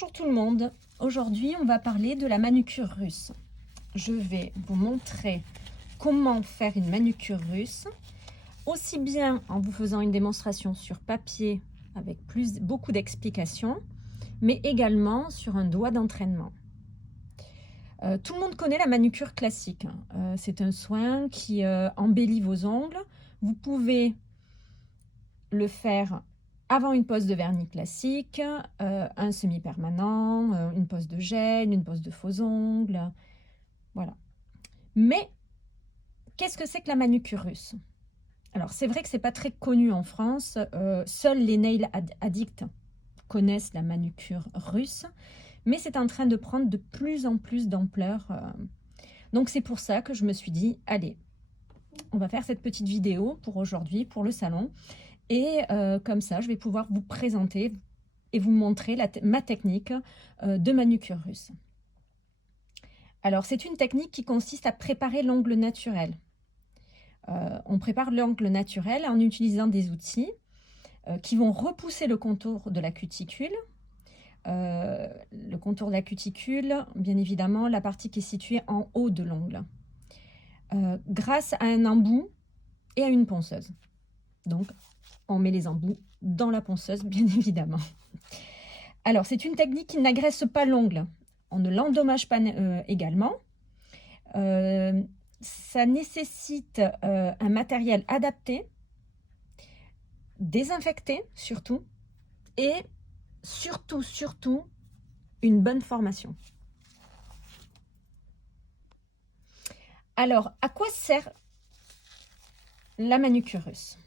Bonjour tout le monde, aujourd'hui on va parler de la manucure russe. Je vais vous montrer comment faire une manucure russe, aussi bien en vous faisant une démonstration sur papier avec beaucoup d'explications, mais également sur un doigt d'entraînement. Tout le monde connaît la manucure classique. C'est un soin qui embellit vos ongles. Vous pouvez le faire avant une pose de vernis classique, un semi-permanent, une pose de gel, une pose de faux ongles, voilà. Mais qu'est-ce que c'est que la manucure russe? Alors c'est vrai que c'est pas très connu en France, seuls les nail addicts connaissent la manucure russe, mais c'est en train de prendre de plus en plus d'ampleur. Donc c'est pour ça que je me suis dit, allez, on va faire cette petite vidéo pour aujourd'hui, pour le salon. Et comme ça, je vais pouvoir vous présenter et vous montrer ma technique de manucure russe. Alors, c'est une technique qui consiste à préparer l'ongle naturel. On prépare l'ongle naturel en utilisant des outils qui vont repousser le contour de la cuticule. Le contour de la cuticule, bien évidemment, la partie qui est située en haut de l'ongle. Grâce à un embout et à une ponceuse. Donc, on met les embouts dans la ponceuse, bien évidemment. Alors, c'est une technique qui n'agresse pas l'ongle. On ne l'endommage pas également. Ça nécessite un matériel adapté, désinfecté surtout, et surtout, une bonne formation. Alors, à quoi sert la manucure russe ?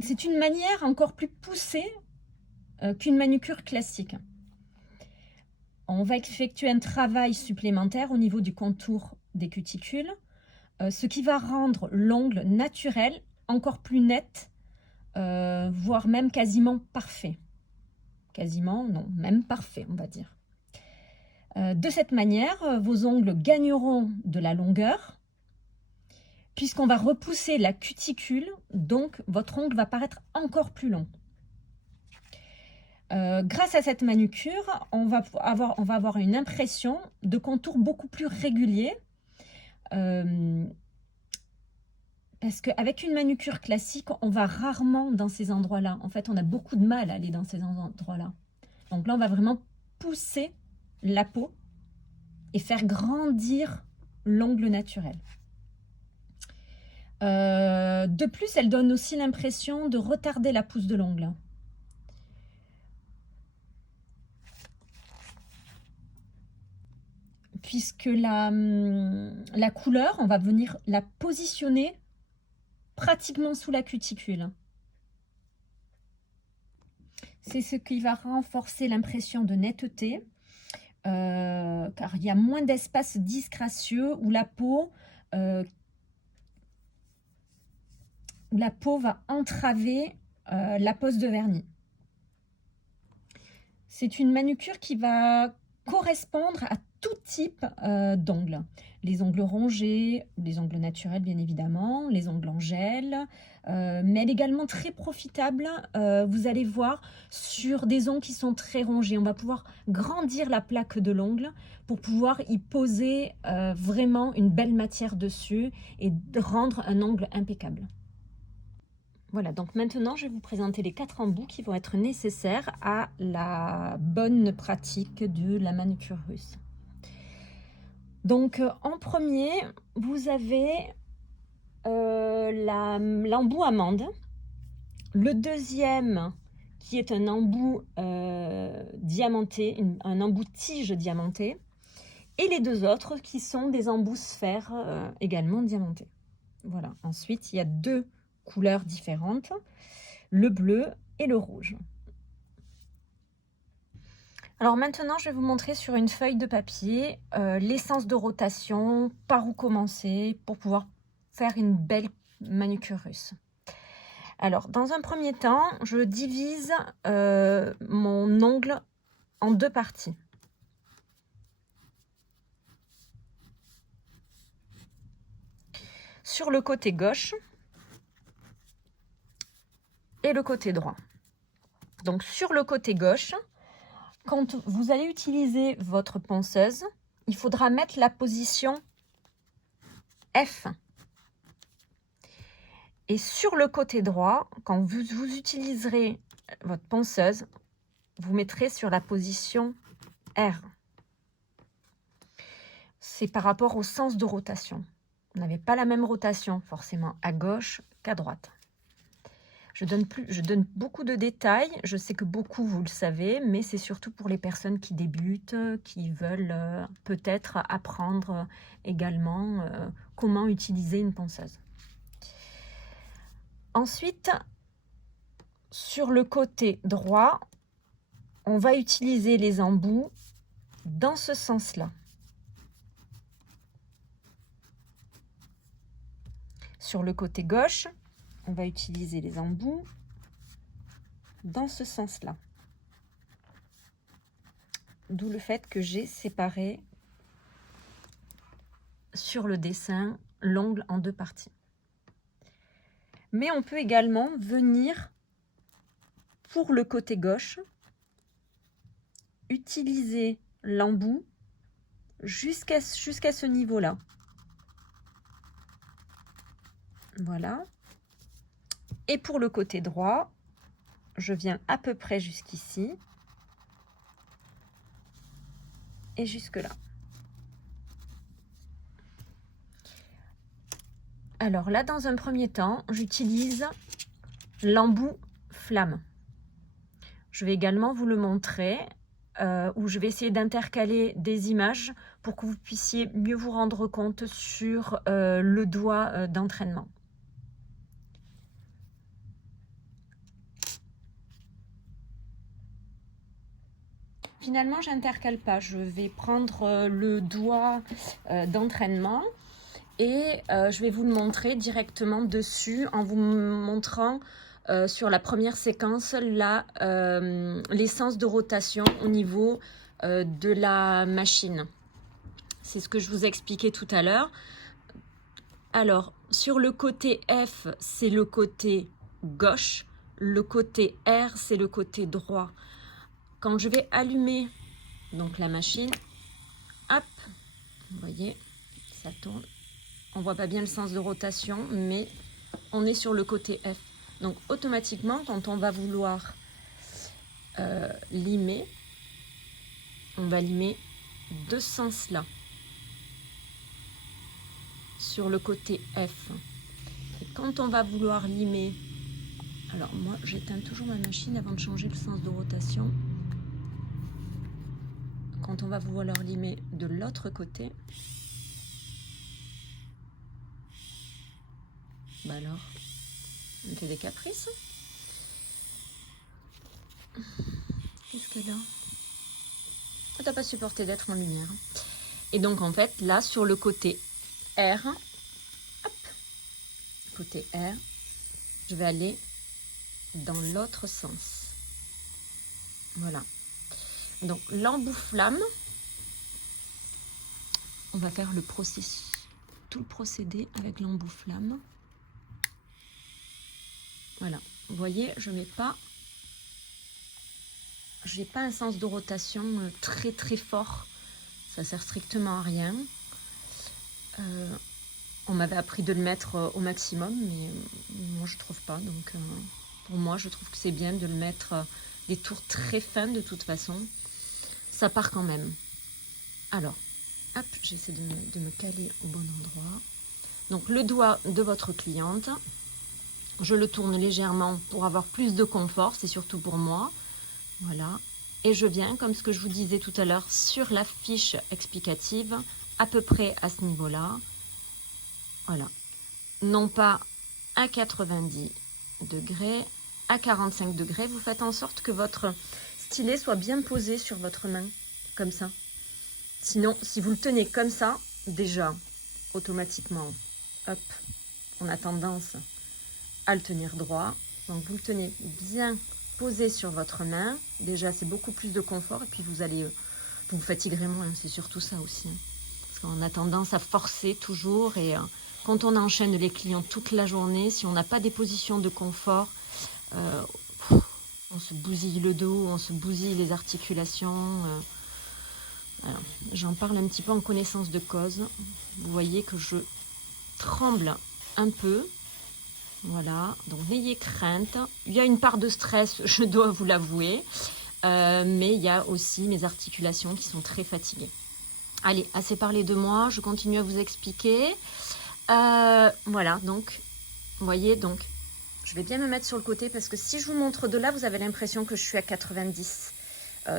C'est une manière encore plus poussée qu'une manucure classique. On va effectuer un travail supplémentaire au niveau du contour des cuticules, ce qui va rendre l'ongle naturel encore plus net, voire même quasiment parfait. Quasiment, non, même parfait, on va dire. De cette manière, vos ongles gagneront de la longueur, puisqu'on va repousser la cuticule, donc votre ongle va paraître encore plus long. Grâce à cette manucure, on va avoir une impression de contour beaucoup plus régulier. Parce qu'avec une manucure classique, on va rarement dans ces endroits-là. En fait, on a beaucoup de mal à aller dans ces endroits-là. Donc là, on va vraiment pousser la peau et faire grandir l'ongle naturel. De plus, elle donne aussi l'impression de retarder la pousse de l'ongle. Puisque la couleur, on va venir la positionner pratiquement sous la cuticule. C'est ce qui va renforcer l'impression de netteté, car il y a moins d'espace disgracieux où la peau va entraver la pose de vernis. C'est une manucure qui va correspondre à tout type d'ongles. Les ongles rongés, les ongles naturels bien évidemment, les ongles en gel, mais elle est également très profitable, vous allez voir, sur des ongles qui sont très rongés. On va pouvoir grandir la plaque de l'ongle pour pouvoir y poser vraiment une belle matière dessus et rendre un ongle impeccable. Voilà, donc maintenant je vais vous présenter les 4 embouts qui vont être nécessaires à la bonne pratique de la manucure russe. Donc en premier, vous avez l'embout amande. Le deuxième qui est un embout diamanté, un embout tige diamanté. Et les deux autres qui sont des embouts sphères également diamantés. Voilà, ensuite il y a 2 couleurs différentes, le bleu et le rouge. Alors maintenant, je vais vous montrer sur une feuille de papier l'essence de rotation, par où commencer pour pouvoir faire une belle manucure russe. Alors, dans un premier temps, je divise mon ongle en 2 parties. Sur le côté gauche et le côté droit. Donc sur le côté gauche, quand vous allez utiliser votre ponceuse, il faudra mettre la position F. Et sur le côté droit, quand vous utiliserez votre ponceuse, vous mettrez sur la position R. C'est par rapport au sens de rotation. Vous n'avez pas la même rotation forcément à gauche qu'à droite. Je donne beaucoup de détails. Je sais que beaucoup vous le savez, mais c'est surtout pour les personnes qui débutent, qui veulent peut-être apprendre également comment utiliser une ponceuse. Ensuite, sur le côté droit, on va utiliser les embouts dans ce sens-là. Sur le côté gauche, on va utiliser les embouts dans ce sens-là. D'où le fait que j'ai séparé sur le dessin l'ongle en deux parties. Mais on peut également venir pour le côté gauche, utiliser l'embout jusqu'à ce niveau-là. Voilà. Et pour le côté droit, je viens à peu près jusqu'ici et jusque là. Alors là, dans un premier temps, j'utilise l'embout flamme. Je vais également vous le montrer, où je vais essayer d'intercaler des images pour que vous puissiez mieux vous rendre compte sur le doigt d'entraînement. Finalement, j'intercale pas. Je vais prendre le doigt d'entraînement et je vais vous le montrer directement dessus en vous montrant sur la première séquence l'essence de rotation au niveau de la machine. C'est ce que je vous expliquais tout à l'heure. Alors, sur le côté F, c'est le côté gauche. Le côté R, c'est le côté droit. Quand je vais allumer donc la machine, hop, vous voyez, ça tourne. On voit pas bien le sens de rotation, mais on est sur le côté F. Donc automatiquement, quand on va vouloir limer, on va limer de ce sens-là, sur le côté F. Et quand on va vouloir limer, alors moi j'éteins toujours ma machine avant de changer le sens de rotation. Quand on va vouloir limer de l'autre côté, bah alors, on fait des caprices. Qu'est-ce qu'elle a? Oh, t'as pas supporté d'être en lumière. Et donc en fait, là sur le côté R, hop, côté R, je vais aller dans l'autre sens. Voilà. Donc l'embout flamme, on va faire tout le procédé avec l'embout flamme. Voilà, vous voyez, j'ai pas un sens de rotation très très fort, ça sert strictement à rien. On m'avait appris de le mettre au maximum, mais moi je trouve pas, donc pour moi je trouve que c'est bien de le mettre des tours très fins de toute façon, ça part quand même. Alors, hop, j'essaie de me caler au bon endroit. Donc le doigt de votre cliente, je le tourne légèrement pour avoir plus de confort, c'est surtout pour moi. Voilà. Et je viens, comme ce que je vous disais tout à l'heure, sur la fiche explicative, à peu près à ce niveau-là. Voilà. Non pas à 90 degrés, à 45 degrés. Vous faites en sorte que votre stylet soit bien posé sur votre main, comme ça. Sinon, si vous le tenez comme ça, déjà, automatiquement, hop, on a tendance à le tenir droit. Donc vous le tenez bien posé sur votre main. Déjà c'est beaucoup plus de confort et puis vous vous fatiguerez moins, c'est surtout ça aussi. Parce qu'on a tendance à forcer toujours et quand on enchaîne les clients toute la journée, si on n'a pas des positions de confort, On se bousille le dos, on se bousille les articulations. J'en parle un petit peu en connaissance de cause. Vous voyez que je tremble un peu. Voilà, donc n'ayez crainte. Il y a une part de stress, je dois vous l'avouer. Mais il y a aussi mes articulations qui sont très fatiguées. Allez, assez parlé de moi, je continue à vous expliquer. Voilà, donc, vous voyez, donc, je vais bien me mettre sur le côté parce que si je vous montre de là, vous avez l'impression que je suis à 90.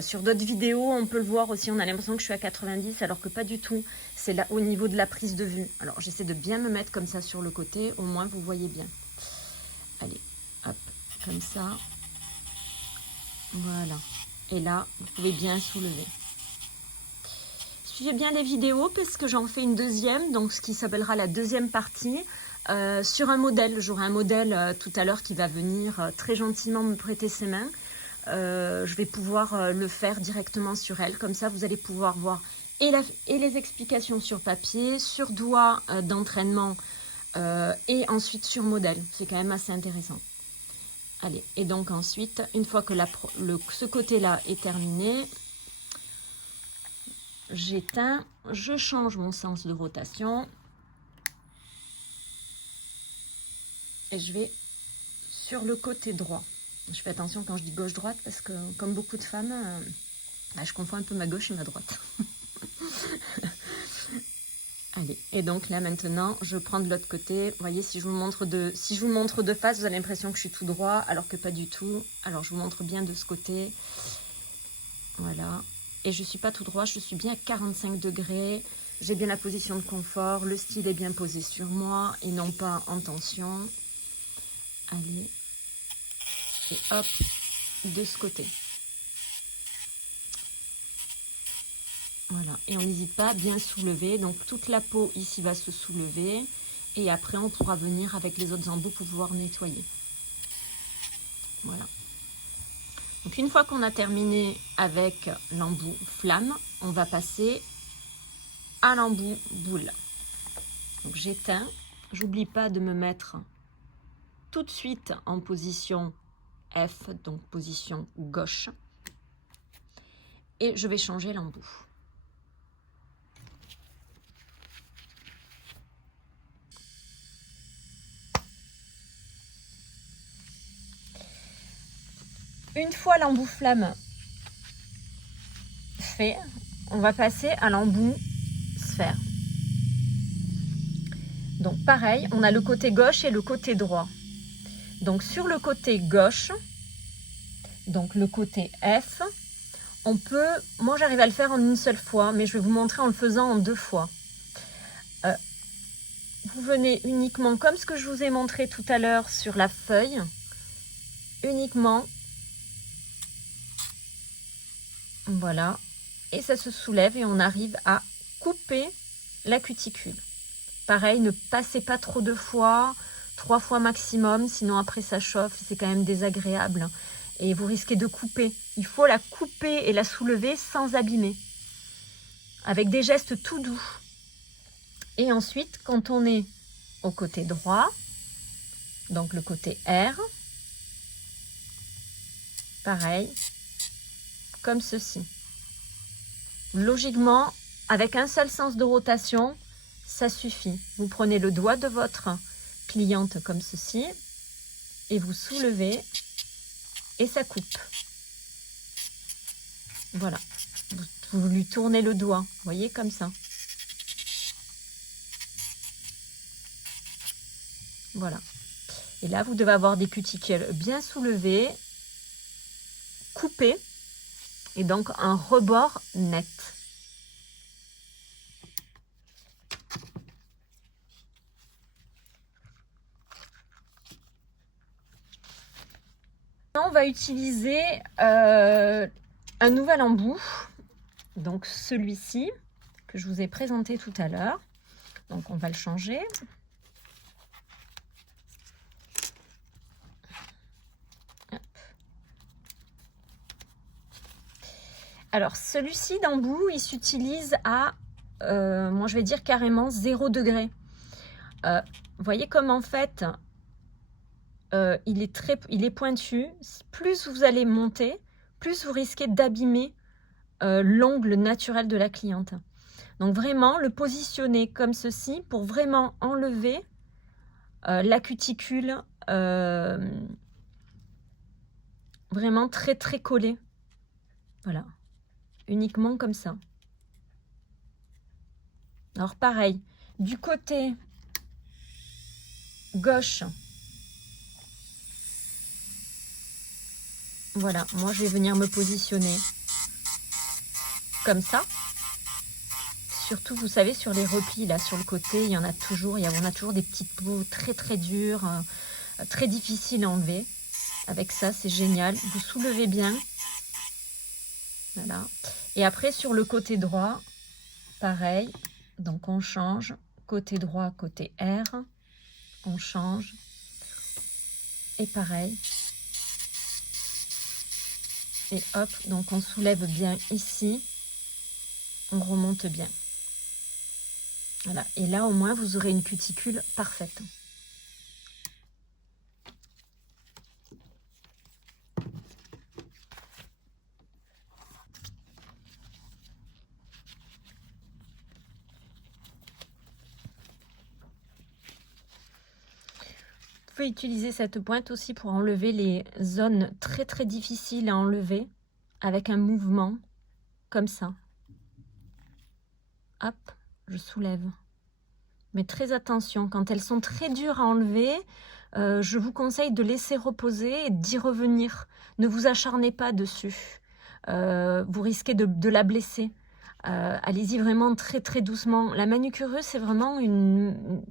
Sur d'autres vidéos, on peut le voir aussi, on a l'impression que je suis à 90 alors que pas du tout. C'est là au niveau de la prise de vue. Alors, j'essaie de bien me mettre comme ça sur le côté, au moins vous voyez bien. Allez, hop, comme ça. Voilà. Et là, vous pouvez bien soulever. Suivez bien les vidéos parce que j'en fais une deuxième, donc ce qui s'appellera la deuxième partie, sur un modèle. J'aurai un modèle tout à l'heure qui va venir très gentiment me prêter ses mains. Je vais pouvoir le faire directement sur elle. Comme ça, vous allez pouvoir voir et les explications sur papier, sur doigt d'entraînement et ensuite sur modèle. C'est quand même assez intéressant. Allez, et donc ensuite, une fois que ce côté-là est terminé, j'éteins, je change mon sens de rotation et je vais sur le côté droit. Je fais attention quand je dis gauche-droite parce que comme beaucoup de femmes, je confonds un peu ma gauche et ma droite. Allez, et donc là maintenant, je prends de l'autre côté. Vous voyez, si je vous montre de face, vous avez l'impression que je suis tout droit, alors que pas du tout. Alors je vous montre bien de ce côté. Voilà. Et je ne suis pas tout droit, je suis bien à 45 degrés. J'ai bien la position de confort, le style est bien posé sur moi et non pas en tension. Allez. Et hop, de ce côté. Voilà, et on n'hésite pas à bien soulever. Donc toute la peau ici va se soulever. Et après, on pourra venir avec les autres embouts pour pouvoir nettoyer. Voilà. Donc une fois qu'on a terminé avec l'embout flamme, on va passer à l'embout boule. Donc j'éteins. J'oublie pas de me mettre tout de suite en position F, donc position gauche. Et je vais changer l'embout. Une fois l'embout flamme fait, on va passer à l'embout sphère. Donc pareil, on a le côté gauche et le côté droit. Donc sur le côté gauche, donc le côté F, on peut, moi j'arrive à le faire en une seule fois, mais je vais vous montrer en le faisant en 2 fois. Vous venez uniquement, comme ce que je vous ai montré tout à l'heure sur la feuille, uniquement, voilà, et ça se soulève et on arrive à couper la cuticule. Pareil, ne passez pas trop de fois, 3 fois maximum, sinon après ça chauffe, c'est quand même désagréable et vous risquez de couper. Il faut la couper et la soulever sans abîmer, avec des gestes tout doux. Et ensuite, quand on est au côté droit, donc le côté R, pareil, comme ceci. Logiquement, avec un seul sens de rotation, ça suffit. Vous prenez le doigt de votre cliente comme ceci et vous soulevez et ça coupe. Voilà. Vous lui tournez le doigt, vous voyez, comme ça. Voilà. Et là, vous devez avoir des cuticules bien soulevées, coupées, et donc un rebord net. On va utiliser un nouvel embout, donc celui-ci que je vous ai présenté tout à l'heure. Donc on va le changer. Alors celui-ci d'embout, il s'utilise à, moi je vais dire carrément 0 degré. Vous voyez comme en fait, il est pointu. Plus vous allez monter, plus vous risquez d'abîmer l'ongle naturel de la cliente. Donc vraiment le positionner comme ceci pour vraiment enlever la cuticule vraiment très très collée. Voilà, uniquement comme ça. Alors pareil, du côté gauche, voilà, moi je vais venir me positionner comme ça. Surtout, vous savez, sur les replis, là, sur le côté, il y en a toujours, on a toujours des petites peaux très très dures, très difficiles à enlever. Avec ça, c'est génial. Vous soulevez bien. Voilà. Et après, sur le côté droit, pareil. Donc, on change. Côté droit, côté R. On change. Et pareil. Et hop, donc on soulève bien ici. On remonte bien. Voilà, et là au moins vous aurez une cuticule parfaite. Vous pouvez utiliser cette pointe aussi pour enlever les zones très très difficiles à enlever avec un mouvement comme ça. Hop, je soulève. Mais très attention, quand elles sont très dures à enlever, je vous conseille de laisser reposer et d'y revenir. Ne vous acharnez pas dessus. Vous risquez de la blesser. Allez-y vraiment très très doucement. La manucure russe, c'est vraiment une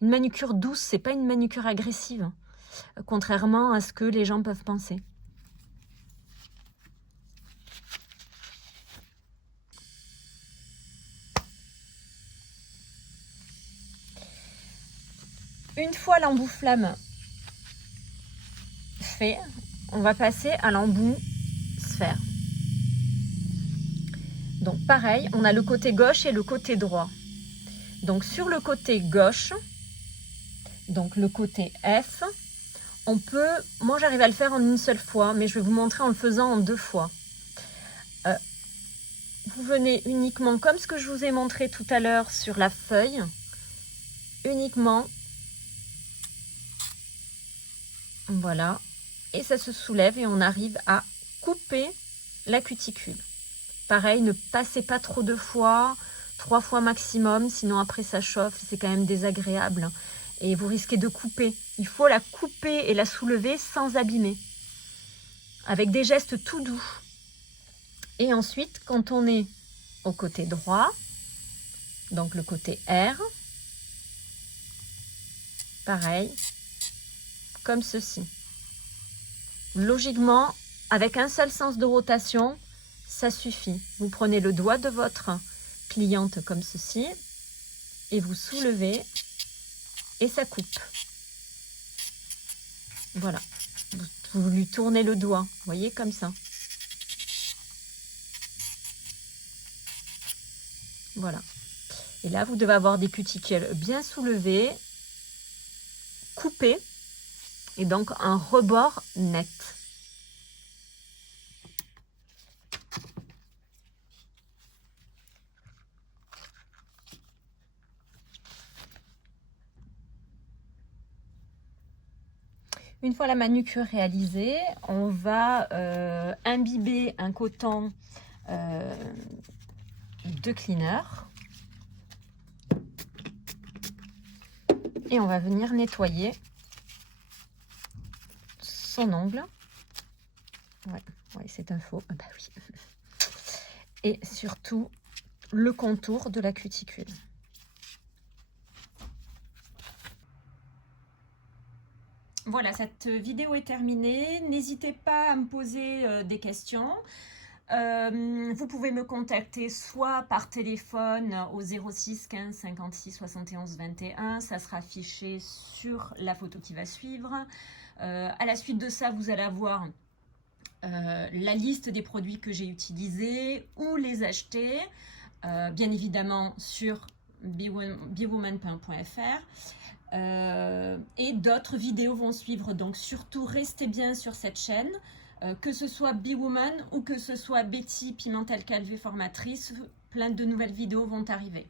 manucure douce, c'est pas une manucure agressive, contrairement à ce que les gens peuvent penser. Une fois l'embout flamme fait, on va passer à l'embout sphère. Donc pareil, on a le côté gauche et le côté droit. Donc sur le côté gauche, donc le côté F, on peut, moi j'arrive à le faire en une seule fois, mais je vais vous montrer en le faisant en 2 fois. Vous venez uniquement, comme ce que je vous ai montré tout à l'heure sur la feuille, uniquement, voilà, et ça se soulève et on arrive à couper la cuticule. Pareil, ne passez pas trop de fois, 3 fois maximum, sinon après ça chauffe, c'est quand même désagréable et vous risquez de couper. Il faut la couper et la soulever sans abîmer, avec des gestes tout doux. Et ensuite, quand on est au côté droit, donc le côté R, pareil, comme ceci. Logiquement, avec un seul sens de rotation, ça suffit. Vous prenez le doigt de votre cliente comme ceci et vous soulevez et ça coupe. Voilà. Vous lui tournez le doigt, vous voyez, comme ça. Voilà. Et là, vous devez avoir des cuticules bien soulevées, coupées, et donc un rebord net. Une fois la manucure réalisée, on va imbiber un coton de cleaner. Et on va venir nettoyer son ongle. Ouais, c'est un faux. Ah bah oui. Et surtout le contour de la cuticule. Voilà, cette vidéo est terminée. N'hésitez pas à me poser des questions. Vous pouvez me contacter soit par téléphone au 06 15 56 71 21. Ça sera affiché sur la photo qui va suivre. À la suite de ça, vous allez avoir la liste des produits que j'ai utilisés, où les acheter, bien évidemment sur bewoman.fr. Et d'autres vidéos vont suivre, donc surtout restez bien sur cette chaîne, que ce soit Bewoman ou que ce soit Betty Pimentel Calvé formatrice, plein de nouvelles vidéos vont arriver.